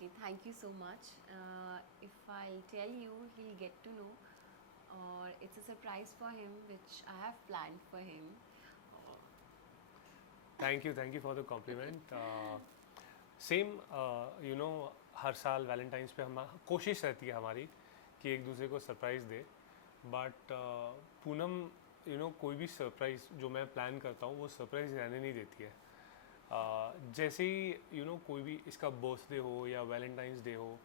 Okay, thank you so much. If I'll tell you, he'll get to know, or it's a surprise for him, which I have planned for him. Thank you for the compliment same हर साल Valentine's पे हम कोशिश रहती है हमारी कि एक दूसरे को सरप्राइज़ दे बट पूनम कोई भी सरप्राइज़ जो मैं प्लान करता हूँ वो सरप्राइज़ रहने नहीं देती है जैसे ही कोई भी इसका बर्थडे हो या वैलेंटाइंस डे हो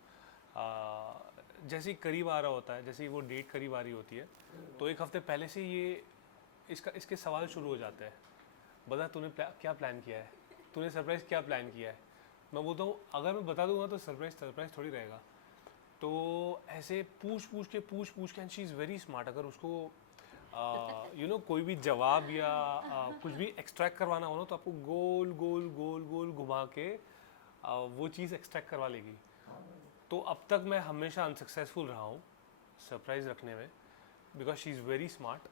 जैसे ही करीब आ रहा होता है जैसे ही वो डेट करीब आ रही होती है तो एक हफ्ते पहले से ये इसके सवाल शुरू हो जाते हैं बता तूने क्या प्लान किया है तूने सरप्राइज़ क्या प्लान किया है मैं बोलता हूँ अगर मैं बता दूंगा तो सरप्राइज़ थोड़ी रहेगा तो ऐसे पूछ पूछ के and she is very smart अगर उसको कोई भी जवाब या कुछ भी एक्सट्रैक्ट करवाना हो ना तो आपको गोल गोल गोल गोल घुमा के वो चीज़ एक्सट्रैक्ट करवा लेगी तो अब तक मैं हमेशा अनसक्सेसफुल रहा हूँ सरप्राइज़ रखने में because she is very smart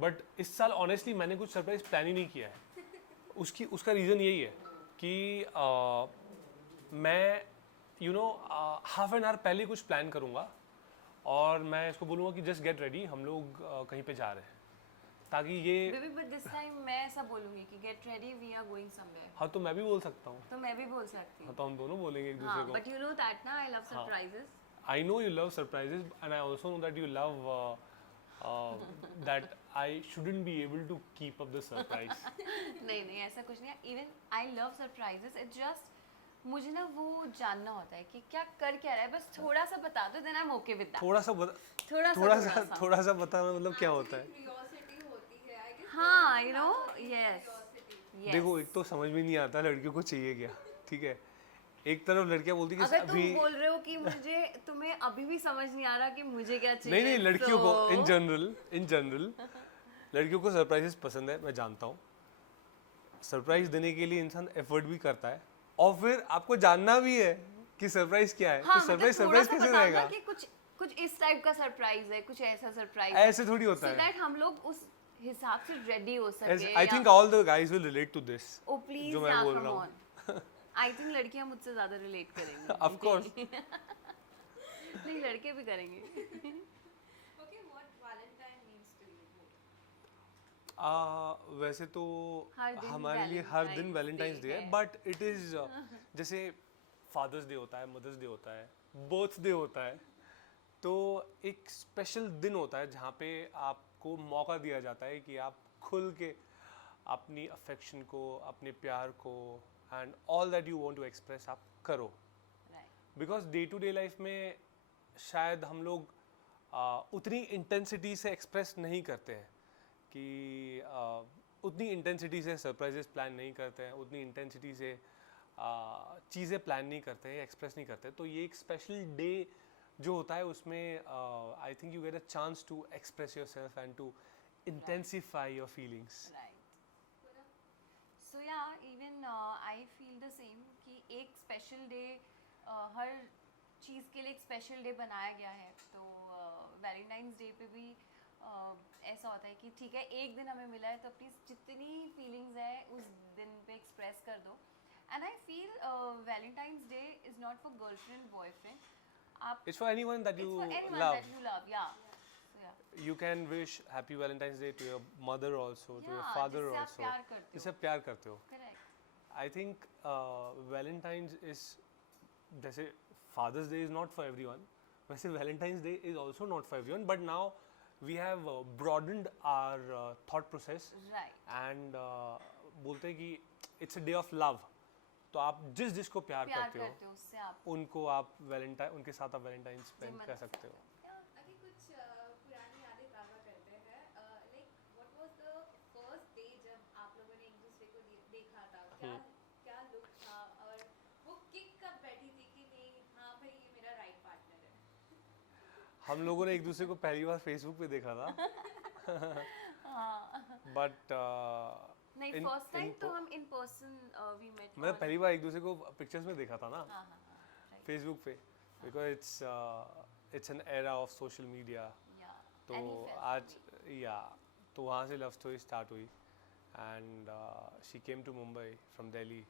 but इस साल ऑनेस्टली मैंने कुछ सरप्राइज प्लान ही नहीं किया है उसका रीज़न यही है कि मैं हाफ एन आवर पहले कुछ प्लान करूँगा और मैं इसको बोलूँगा कि जस्ट गेट रेडी हम लोग कहीं पे जा रहे हैं ताकि ये Baby, but this time मैं ऐसा बोलूँगी कि get ready, we are going somewhere. हाँ तो मैं भी बोल सकता हूँ तो मैं भी बोल सकती हाँ हूँ. तो हम दोनों बोलेंगे एक हाँ, दूसरे को but you know that ना I love surprises. I know you love surprises and I also know that you love that I shouldn't be able to keep up the surprise. नहीं नहीं ऐसा कुछ नहीं है. Even I love surprises. It's just मुझे ना वो जानना होता है कि क्या कर क्या रहा है बस थोड़ा सा बता दो then I'm okay with that. थोड़ा सा बता मतलब क्या होता है क्यूरियोसिटी होती है आई गेस हाँ you know yes yes. देखो एक तो समझ में नहीं आता लड़कियों को चाहिए क्या ठीक है एक तरफ लड़कियां बोलती कि अगर तुम अभी बोल रहे हो कि मुझे तुम्हें अभी भी समझ नहीं आ रहा कि मुझे क्या चाहिए नहीं लड़कियों को तो- इन जनरल लड़कियों को सरप्राइजेस पसंद है मैं जानता हूँ सरप्राइज देने के लिए इंसान एफर्ट भी करता है और फिर आपको जानना भी है कि सरप्राइज क्या है हाँ, तो सरप्राइज मतलब थोड़ा सरप्राइज सा कैसे बता दो रहेगा कि कुछ इस टाइप का सरप्राइज है कुछ ऐसा सरप्राइज ऐसे थोड़ी होता सो है दैट हम लोग उस हिसाब से रेडी हो सके I think all the guys will relate to this oh please जो मैं बोल रहा हूँ आई थिंक लड़कियां मुझसे ज्यादा रिलेट करेंगी ऑफ कोर्स नहीं लड़के भी करेंगे okay what valentine means to you वैसे तो हर दिन हमारे लिए हर दिन Valentine's वैलेंटाइंस Day डे है है। बट इट इज़ जैसे फादर्स डे होता है मदर्स डे होता है बर्थडे होता है तो एक स्पेशल दिन होता है जहाँ पे आपको मौका दिया जाता है कि आप खुल के अपनी अफेक्शन को अपने प्यार को and all that you want to express आप करो right because day to day life में शायद हम लोग उतनी इंटेंसिटी से एक्सप्रेस नहीं करते हैं कि उतनी इंटेंसिटी से सरप्राइजेस प्लान नहीं करते हैं उतनी इंटेंसिटी से चीज़ें प्लान नहीं करते हैं एक्सप्रेस नहीं करते तो ये एक स्पेशल डे जो होता है उसमें I think you get a chance to express yourself and to intensify your feelings so yeah even I feel the same कि एक स्पेशल डे हर चीज़ के लिए एक स्पेशल डे बनाया गया है तो वैलेंटाइंस डे पे भी ऐसा होता है कि ठीक है एक दिन हमें मिला है तो अपनी जितनी फीलिंग्स है उस दिन पे एक्सप्रेस कर दो and I feel Valentine's day is not for girlfriend boyfriend आप it's for anyone that it's you for anyone love that you love yeah so yeah you can wish happy valentine's day to your mother also to your Yeah, father जिससे आप also प्यार करते हो। जिससे आप प्यार करते हो correct I think Valentine's is जैसे Father's Day is not for everyone वैसे Valentine's Day is also not for everyone but now we have broadened our thought process right and बोलते हैं कि it's a day of love तो आप जिसको प्यार प्यार करते करते हो उससे आप हो उनको आप वैलेंटाइन उनके साथ आप वैलेंटाइन स्पेंड मना कर सकते हो अभी कुछ पुरानी यादें ताज़ा करते हैं like what was the first day जब आप लोगों ने एक दूसरे को देखा था क्या क्या लुक था और वो किक कब बैठी थी कि नहीं हाँ भाई ये मेरा राइट पार्टनर है हम लोगों ने एक दूसरे को पहली बार फेसबुक पे देखा था बट नहीं in- फर्स्ट टाइम in तो po- हम इन पर्सन वी मेट मतलब पहली बार एक दूसरे को पिक्चर्स में देखा था ना हाँ हाँ हाँ राइट फेसबुक पे because it's an era of social media या तो आज या तो वहाँ से लव स्टोरी स्टार्ट हुई and she came to Mumbai from Delhi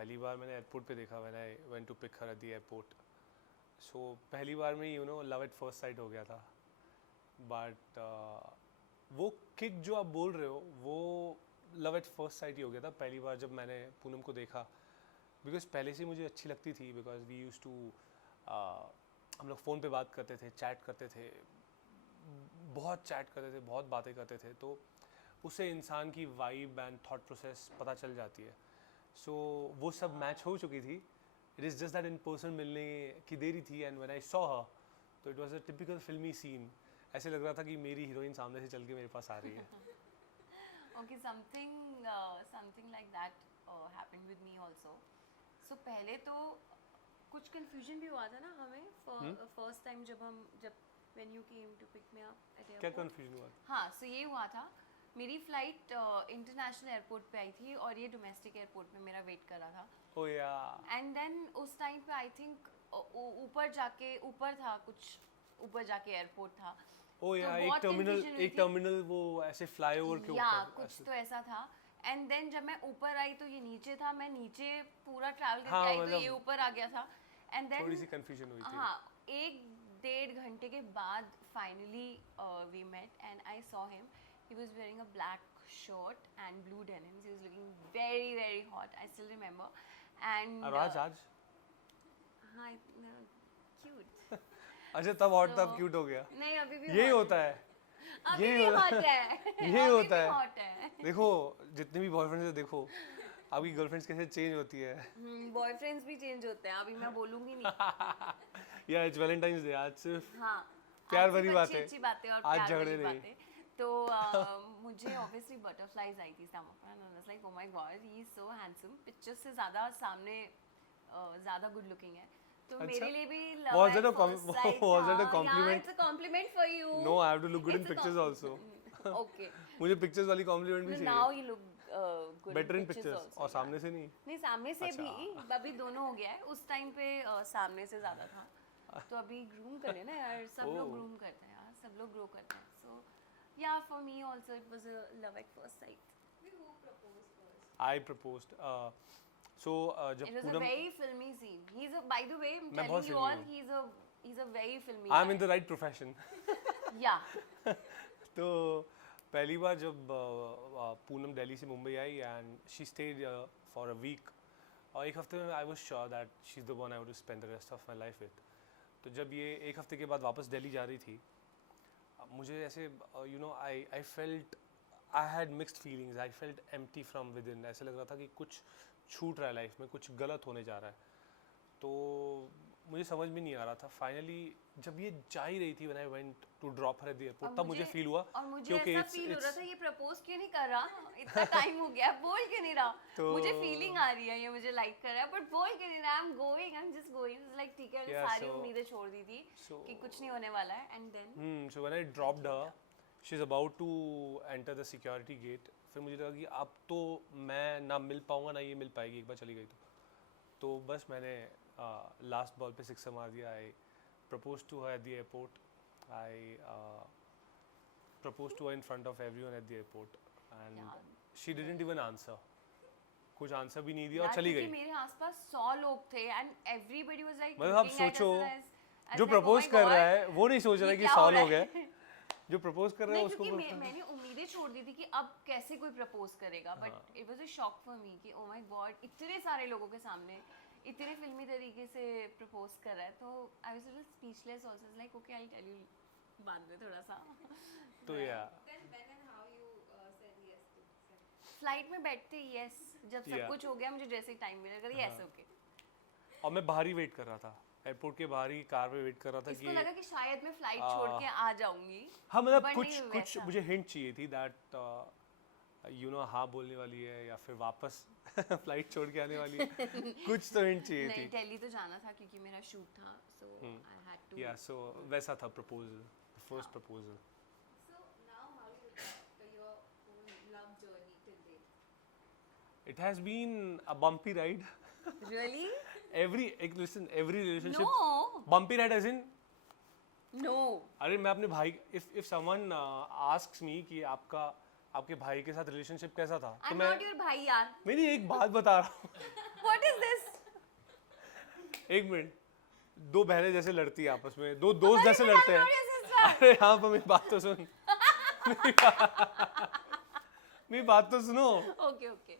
पहली बार मैंने एयरपोर्ट पे देखा when I went to pick her at the airport. So पहली बार में you know love at first sight हो गया था. बट वो किक जो आप बोल रहे हो वो लव एट फर्स्ट साइट ही हो गया था पहली बार जब मैंने पूनम को देखा. बिकॉज पहले से मुझे अच्छी लगती थी, बिकॉज वी यूज टू हम लोग फ़ोन पे बात करते थे, चैट करते थे, बहुत चैट करते थे, बहुत बातें करते थे. तो उससे इंसान की वाइब एंड थॉट प्रोसेस पता चल जाती है. सो वो सब मैच हो चुकी थी. It is just that in person मिलने की देरी थी. And when I saw her तो इट वाज अ टिपिकल फिल्मी सीन. ऐसे लग रहा था कि मेरी हीरोइन सामने से चल के मेरे पास आ रही है. Okay, something like that happened with me also. So पहले तो कुछ confusion भी हुआ था ना हमें first time जब when you came to pick me up at airport. क्या कन्फ्यूजन हुआ? हाँ, so ये हुआ था. मेरी फ्लाइट इंटरनेशनल एयरपोर्ट पे आई थी और ये डोमेस्टिक एयरपोर्ट में मेरा वेट कर रहा था. ओ या. एंड देन उस टाइम पे आई थिंक ऊपर था कुछ, ऊपर जाके एयरपोर्ट था. ओ या, तो एक बहुत confusion हुई एक थी. टर्मिनल वो ऐसे फ्लाईओवर के या ऊपर कुछ तो ऐसा था. एंड देन जब मैं ऊपर आई तो ये नीचे था. मैं नीचे पूरा ट्रैवल करके हाँ, आई तो मतलब ये ऊपर आ गया था. एंड थोड़ी सी देन कंफ्यूजन हुई थी. हाँ, 1-1.5 घंटे के बाद finally we met and I saw him. He was wearing a black shirt and blue denims. He was looking very very hot. I still remember. And और आज हाँ, क्यूट. अच्छा, तब हॉट तब So- क्यूट हो गया. नहीं, अभी भी यही hot होता है. अभी यही भी होता hot है. यही अभी होता भी है. hot है. देखो जितने भी बॉयफ्रेंड से देखो आपकी गर्लफ्रेंड्स कैसे चेंज होती है. बॉयफ्रेंड्स भी चेंज होते हैं. अभी मैं बोलूंगी नहीं. या इट्स वैलेंटाइंस डे. आज सिर्फ हाँ, प्यार आज भरी सिर्फ बातें. अच्छी बातें और आज प्यार झगड़े भरी नहीं. बातें. तो मुझे ऑब्वियसली बटरफ्लाइज आई थी stomach में. And I was like, oh my god, he is so handsome. Pictures से ज़्यादा सामने ज़्यादा गुड लुकिंग है. तो अच्छा? मेरे लिए भी Was it a compliment? It's a compliment for you. No, I have to look good in pictures also. Okay. मुझे पिक्चर्स वाली कॉम्प्लीमेंट भी नाउ चाहिए. You look good better in pictures और सामने से नहीं. नहीं, सामने से अच्छा. भी अभी दोनों हो गया है. उस टाइम पे सामने से ज़्यादा था. तो अभी ग्रूम करें ना यार. सब लोग Oh. ग्रूम करते हैं यार. सब लोग ग्रो करते हैं. So yeah for me also it was a love at first sight. Who proposed first? I proposed. So जब It was a Poonam very filmy scene. He's a, by the way, I'm मैं बहुत telling you filmy all, हूँ. he's a very filmy I am in guy. The right profession. Yeah. तो पहली बार जब पूनम दिल्ली से मुंबई आई and she stayed for a week. और एक हफ्ते में I was sure that she is the one I would spend the rest of my life with. तो जब ये एक हफ्ते के बाद वापस दिल्ली जा रही थी, मुझे ऐसे you no I felt I had mixed feelings. I felt empty from with in. ऐसे लग रहा था कि कुछ छूट रहा है लाइफ में, कुछ गलत होने जा रहा है. तो मुझे समझ में नहीं आ रहा था. फाइनली जब ये जा ही रही थी when I went to drop her at the airport, तब मुझे फील हुआ और मुझे क्योंकि ऐसा फील हो रहा था ये प्रपोज क्यों नहीं कर रहा. इतना टाइम हो गया, बोल क्यों नहीं रहा. तो- मुझे फीलिंग आ रही है ये मुझे लाइक कर रहा है, बट बोल क्यों नहीं रहा. I am going, I am just going. Like ठीक है, Yeah, सारी so- उम्मीदें छोड़ दी थी so- कि कुछ नहीं होने वाला है. And then so when I dropped her, she is about to enter the security gate. फिर मुझे लगा कि अब तो मैं ना मिल पाऊंगा ना ये मिल पाएगी एक बार चली गई तो बस मैंने लास्ट बॉल पे सिक्सर मार दिया. I propose to her at the airport. I propose to her in front of everyone at the airport and यार, शी डिडंट इवन आंसर. कुछ आंसर भी नहीं दिया और चली गई. मेरे आसपास 100 लोग थे एंड एवरीबॉडी वाज लाइक, मतलब आप सोचो, जो प्रपोज कर रहा है वो नहीं सोच रहा है कि 100 लोग हैं. जो प्रपोज कर रहा है नहीं, उसको क्योंकि मैंने उम्मीदें छोड़ दी थी कि अब कैसे कोई प्रपोज करेगा. But it was a shock for me कि ओ माय गॉड, इतने सारे लोगों के सामने इतने फिल्मी तरीके से प्रपोज कर रहा है. तो I was little speechless also. Like okay, I tell you बाद में थोड़ा सा. तो या Then when and how you said yes to accept? Flight में बैठते ही यस, जब सब Yeah. कुछ हो गया मुझे जैसे टाइम मिलेगा यस ओके. और मैं बाहर ही वेट कर रहा था. एयरपोर्ट के बाहर ही कार पे वेट कर रहा था इसको कि लगा कि शायद मैं फ्लाइट छोड़ के आ जाऊंगी. हाँ मतलब but कुछ नहीं कुछ वैसा. मुझे हिंट चाहिए थी दैट यू नो हाँ बोलने वाली है या फिर वापस फ्लाइट छोड़ के आने वाली है. कुछ तो हिंट चाहिए नहीं, थी. दिल्ली तो जाना था क्योंकि मेरा शूट था. सो आई हैड टू. या सो वैसा था proposal, first proposal. So now how you your whole love journey till date? It has been a bumpy ride. Really? Every relationship No. Bumpy ride as in. No. अरे मैं अपने भाई if someone asks मी कि आपका आपके भाई के साथ रिलेशनशिप कैसा था? आई एम नॉट योर भाई यार. मेरी एक बात बता रहा हूँ. What is this? एक मिनट. दो बहनें जैसे लड़ती है आपस में, दो दोस्त जैसे लड़ते हैं. अरे हाँ, पर मेरी बात तो सुन. मेरी बात तो सुनो. ओके ओके,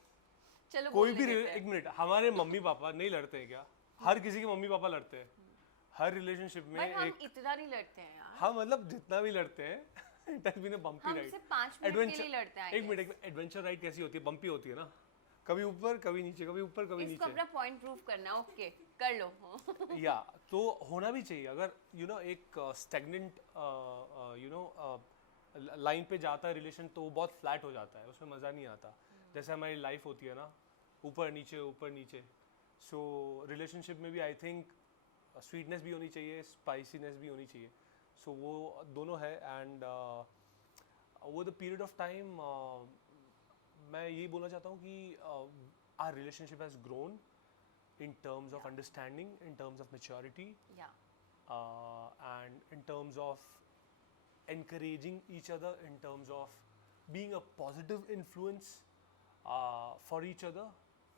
चलो कोई बोलने भी देते हैं. एक मिनट, हमारे मम्मी पापा नहीं लड़ते हैं क्या? हर किसी के मम्मी पापा लड़ते हैं. हर रिलेशनशिप में बट हम एक, इतना नहीं लड़ते हैं यार. हाँ मतलब जितना भी लड़ते हैं, it has been a bumpy हम राइड. सिर्फ 5 मिनट के लिए लड़ते हैं. एक मिनट, एडवेंचर राइड कैसी होती है? बम्पी होती है ना, कभी ऊपर कभी नीचे, कभी ऊपर कभी इसको नीचे. अपना पॉइंट प्रूव करना. ओके कर लो. या तो होना भी चाहिए. अगर एक स्टैग्नेंट लाइन पे जाता है रिलेशन, तो वो बहुत फ्लैट हो जाता है, उसमें मज़ा नहीं आता. जैसे हमारी लाइफ होती है ना, ऊपर नीचे. सो रिलेशनशिप में भी आई थिंक स्वीटनेस भी होनी चाहिए, स्पाइसीनेस भी होनी चाहिए. सो वो दोनों है. And over the period of time मैं यही बोलना चाहता हूँ कि our relationship has grown in terms of understanding, in terms of maturity, या and in terms of encouraging each other, in terms of being a positive influence for each other,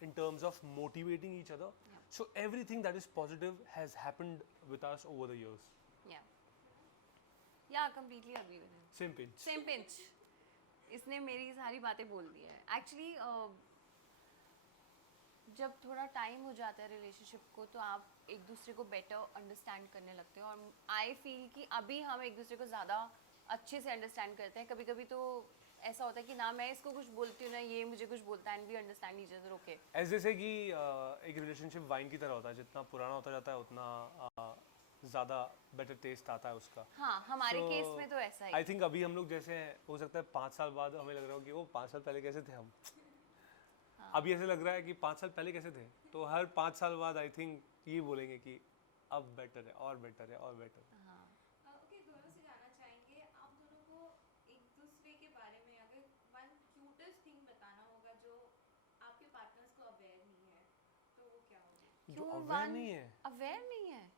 in terms of motivating each other. Yeah. So everything that is positive has happened with us over the years. या completely agree with him. Same pinch. Same pinch. इसने मेरी सारी बातें बोल दी है. Actually जब थोड़ा time हो जाता है रिलेशनशिप को, तो आप एक दूसरे को बेटर अंडरस्टैंड करने लगते हो. और आई फील कि अभी हम एक दूसरे को ज़्यादा अच्छे से अंडरस्टैंड करते हैं. कभी कभी तो ऐसा होता है कि ना मैं इसको कुछ बोलती हूँ ना ये मुझे कुछ बोलता है, and we understand each other. Okay, ऐसे जैसे कि एक रिलेशनशिप वाइन की तरह होता है, जितना पुराना होता जाता है उतना ज़्यादा बेटर टेस्ट आता है उसका. हाँ हमारे So, केस में तो ऐसा ही. आई थिंक अभी हम लोग जैसे हैं, हो सकता है 5 साल बाद हमें लग रहा हो कि वो 5 साल पहले कैसे थे हम. अभी ऐसे लग रहा है कि 5 साल पहले कैसे थे. तो हर 5 साल बाद आई थिंक ये बोलेंगे कि अब बेटर है और बेटर है और बेटर. ओके, दोनों से जानना चाहेंगे आप दोनों को एक दूसरे के बारे में अगर वन क्यूटेस्ट थिंग बताना होगा जो आपके पार्टनर्स को अवेयर नहीं है, तो वो क्या होगा? जो अवेयर नहीं है अवेयर नहीं है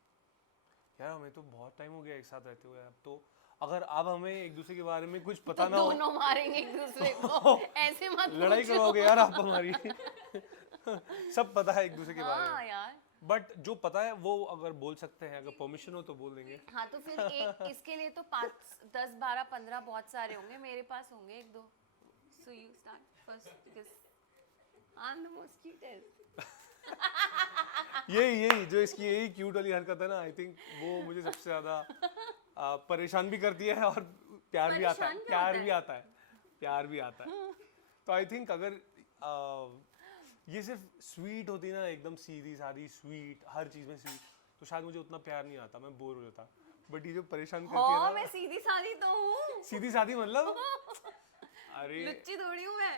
यार, हमें तो बहुत टाइम हो गया एक साथ रहते हुए. अब तो अगर अब हमें एक दूसरे के बारे में कुछ पता ना हो, दोनों मारेंगे एक दूसरे को. ऐसे मत लड़ाई पूछो. करवाओगे यार आप हमारी. सब पता है एक दूसरे के बारे हाँ में, यार. बट जो पता है वो अगर बोल सकते हैं, अगर परमिशन हो तो बोल देंगे. हाँ तो फिर एक इसके लिए तो 5 10 12 15 बहुत सारे होंगे. मेरे पास होंगे 1 2. So you start first because I am the most cutest. यही जो इसकी यही क्यूट वाली हरकत है ना, आई थिंक वो मुझे सबसे ज्यादा परेशान भी करती है और प्यार भी आता है. प्यार भी आता है. तो आई थिंक अगर ये सिर्फ स्वीट होती ना, एकदम सीधी सादी स्वीट, हर चीज में स्वीट, तो शायद मुझे उतना प्यार नहीं आता, मैं बोर हो जाता. बट ये जो परेशान करती है हाँ ना, मैं सीधी सादी तो हूँ. सीधी सादी मतलब अरे लुच्ची थोड़ी हूँ मैं.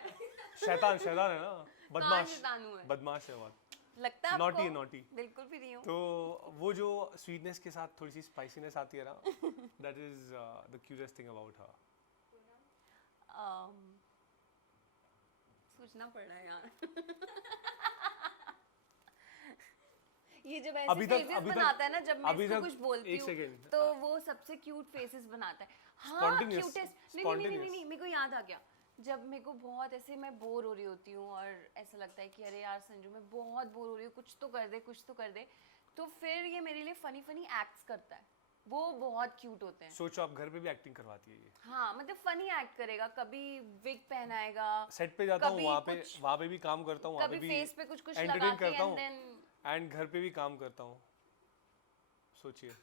शैतान है ना, बदमाश. शैतान हूँ मैं. बदमाश है बहुत. लगता है नॉटी है, आपको? नॉटी. बिल्कुल भी नहीं हूँ. तो वो जो स्वीटनेस के साथ थोड़ी सी स्पाइसीनेस आती है ना, that is the cutest thing about her. सोचना पड़ रहा है यार. ये जब अभी ऐसे तक- फेसेस अभी तक- बनाता है ना, जब मैं अभी इसको तक- कुछ बोलती एक हूँ second. तो वो सबसे क्यूट फेसेस बनाता है. हाँ Spontaneous, क्यूटेस्ट. नहीं spontaneous. मेरे को याद आ गया. जब मेरे को बहुत ऐसे मैं बोर हो रही होती हूँ और ऐसा लगता है कि अरे यार संजू मैं बहुत बोर हो रही हूँ, कुछ तो कर दे, तो फिर ये मेरे लिए फनी एक्ट्स करता है. वो बहुत क्यूट होते हैं. सोचो आप घर पे भी एक्टिंग करवाती है ये. हाँ मतलब फनी एक्ट करेगा, कभी विग पहनाएगा, सेट पे जाता हूँ, कभी वहाँ पे भी काम करता हूँ, वहाँ पे कभी भी फेस पे कुछ लगा एंटरटेन के करता एंड हूँ, देन. एंड घर पे भी काम करता हूँ. सोचिए.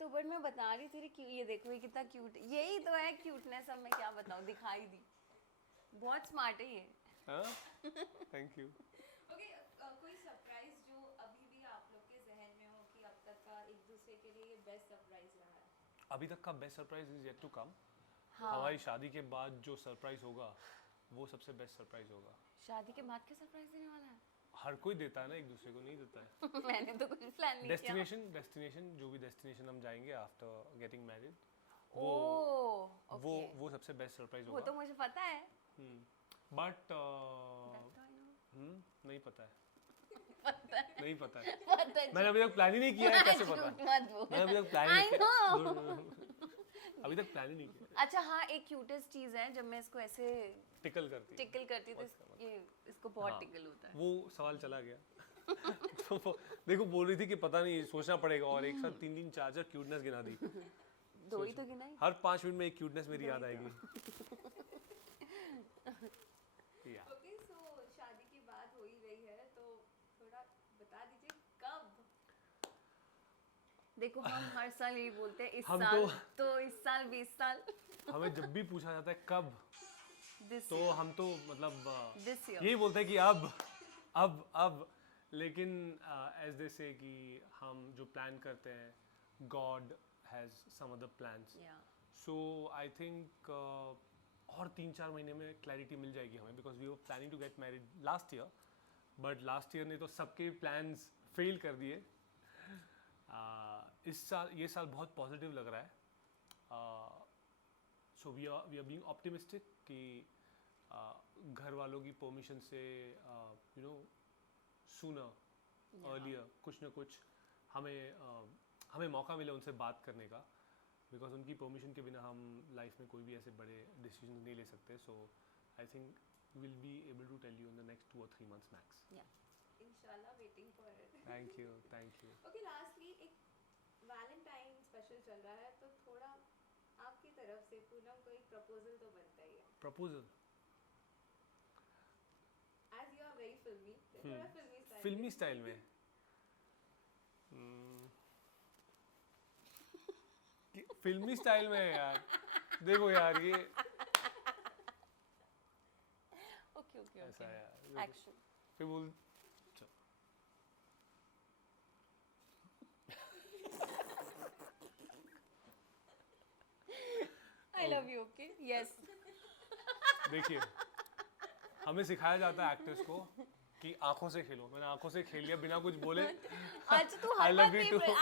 तो बट मैं बता रही थी कि ये देखो ये कितना क्यूट है. यही तो है क्यूटनेस. अब मैं क्या बताऊँ, दिखाई दी. बहुत स्मार्ट है ये. Thank you. ओके, कोई सरप्राइज जो अभी भी आप लोग के जहन में हो कि अब तक का एक दूसरे के लिए ये बेस्ट सरप्राइज रहा है? अभी तक का best surprise is yet to come. हाँ. हमारी शादी के बाद जो सरप्राइज होगा वो सबसे बेस्ट सरप्राइज होगा. शादी के बाद क्या सरप्राइज देने वाला है? हर कोई देता है ना, एक दूसरे को नहीं देता है. मैंने तो कुछ प्लान नहीं किया. डेस्टिनेशन जो भी डेस्टिनेशन हम जाएंगे आफ्टर गेटिंग मैरिड, ओह वो सबसे बेस्ट सरप्राइज वो तो होगा. मुझे पता है. But That's how I know. नहीं पता है. पता है. नहीं पता है. पता है. मैंने अभी तक प्लान ही नहीं किया है, कैसे पता है? मत बोल. मैंने अभी तक प्लान ही I नहीं किया. अभी तक प्लान ही नहीं किया। अच्छा हाँ, एक क्यूटेस्ट चीज है जब मैं इसको ऐसे टिकल करती है। टिकल करती तो ये इसको बहुत हाँ, टिकल होता है। वो सवाल चला गया। तो देखो बोल रही थी कि पता नहीं सोचना पड़ेगा और एक साथ 3 4 क्यूटनेस गिना दी। दो ही तो गिनाई। हर 5 मिनट में एक क्यूटनेस मेरी याद आएगी। या ओके, सो शादी की बात हो ही गई है तो थोड़ा बता दीजिए कब? देखो हम हर साल यही बोलते हैं, इस हम साल तो इस साल 20 साल हमें जब भी पूछा जाता है कब, दिस तो हम तो मतलब दिस ईयर। यही बोलते हैं कि अब लेकिन एज दे से कि हम जो प्लान करते हैं god has some other plans, so I think और 3 4 महीने में क्लैरिटी मिल जाएगी हमें, because we were planning to get married last year, but last year ने तो सबके प्लान्स फेल कर दिए। इस साल ये साल बहुत पॉजिटिव लग रहा है। So we are being optimistic कि घर वालों की परमिशन से यू नो सूनर अर्लियर कुछ ना कुछ हमें मौका मिले उनसे बात करने का, बिकॉज उनकी परमिशन के बिना हम लाइफ में कोई भी ऐसे बड़े डिसीजन नहीं ले सकते। So I think will be able to tell you in the next 2 or 3 months max. इंशाल्लाह, waiting for it. Thank you thank you. Okay, lastly एक वैलेंटाइन स्पेशल चल रहा है तो थोड़ा आपकी तरफ से पूनम को एक प्रपोजल तो बनता ही है। Proposal as you are very filmy, थोड़ा फिल्मी स्टाइल में फिल्मी स्टाइल में है यार। देखो यार ये ओके ऐसा है यार, एक्शन। फिर बोल आई लव यू। Okay, yes. देखिए हमें सिखाया जाता है एक्टर्स को कि आंखों से खेलो, मैंने आंखों से खेल लिया बिना कुछ बोले। अच्छा तू I हर love बात you too.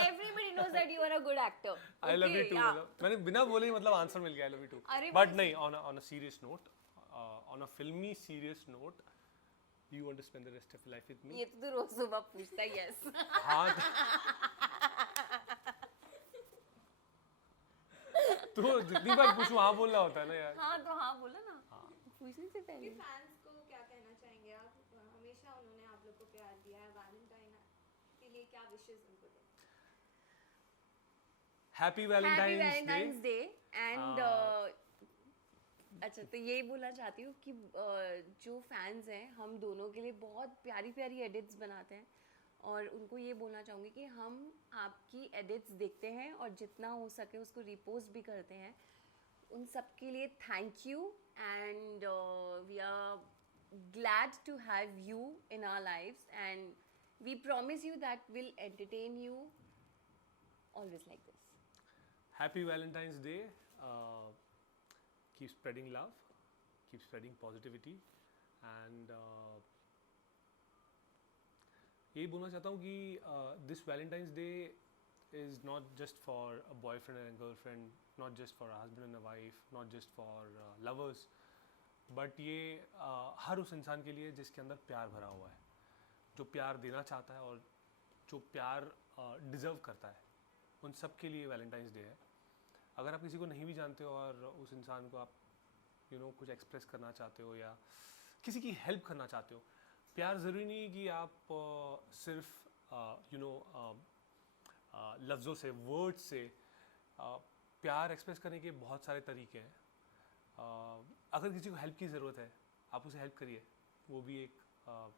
Everybody knows that you are a good actor. I love you too, मैंने बिना बोले ही मतलब आंसर मिल गया आई लव यू टू। अरे बट नहीं, on a serious note, on a filmy serious note, you want to spend the rest of life with me? ये तो तू रोज सुबह पूछता है। यस। हाँ तो जितनी बार पूछूं हाँ बोलना होता है ना यार। हाँ तो हाँ बोला ना, पूछने से पहले। फैंस को क्या कहना चाहेंगे आप? हमेशा उन्होंने आप लोग को प्यार दिया है, वैलेंटाइन के लिए क्या विशेस उनको दें? Happy Valentine's day. एंड अच्छा तो यही बोलना चाहती हूँ कि जो फैंस हैं हम दोनों के लिए बहुत प्यारी प्यारी एडिट्स बनाते हैं, और उनको ये बोलना चाहूँगी कि हम आपकी एडिट्स देखते हैं और जितना हो सके उसको रिपोस्ट भी करते हैं। उन सब के लिए thank you, and we are glad to have you in our lives, and we promise you that we'll entertain you always like this. Happy Valentine's Day. Keep spreading love, keep spreading positivity, and यही बोलना चाहता हूँ कि this Valentine's Day is not just for a boyfriend and a girlfriend, not just for a husband and a wife, not just for lovers, but ये हर उस इंसान के लिए जिसके अंदर प्यार भरा हुआ है, जो प्यार देना चाहता है और जो प्यार डिज़र्व करता है, उन सब के लिए वैलेंटाइंस डे है। अगर आप किसी को नहीं भी जानते हो और उस इंसान को आप कुछ एक्सप्रेस करना चाहते हो या किसी की हेल्प करना चाहते हो, प्यार ज़रूरी नहीं है कि आप सिर्फ लफ्ज़ों से, वर्ड से प्यार एक्सप्रेस करने के बहुत सारे तरीके हैं। अगर किसी को हेल्प की ज़रूरत है आप उसे हेल्प करिए, वो भी एक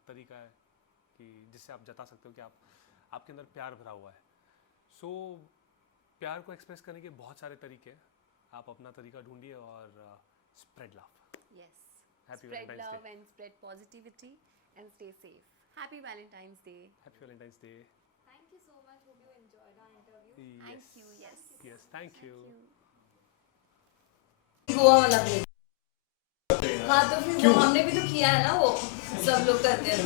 तरीका है कि जिससे आप जता सकते हो कि आपके अंदर प्यार भरा हुआ है। सो प्यार को एक्सप्रेस करने के बहुत सारे तरीके हैं, आप अपना तरीका ढूंढिए और spread love. Yes, Happy spread Valentine's love Day. and spread positivity and stay safe. Happy Valentine's Day. Happy Valentine's Day. Thank you so much. Hope you enjoyed our interview. Yes. Thank you. Yes. Yes, thank you. Goa वाला plane. हाँ तो फिर वो हमने भी तो किया है ना, वो सब लोग करते हैं।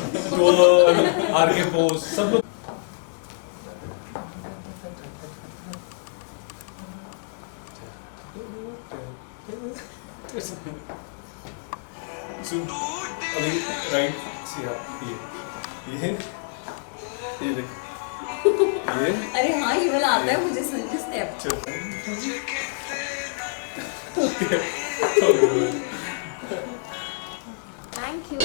आर के पोज सब लोग अभी राइट से ये देख ये अरे हाँ ये वाला आता है मुझे, संजय स्टेप। चल थैंक यू।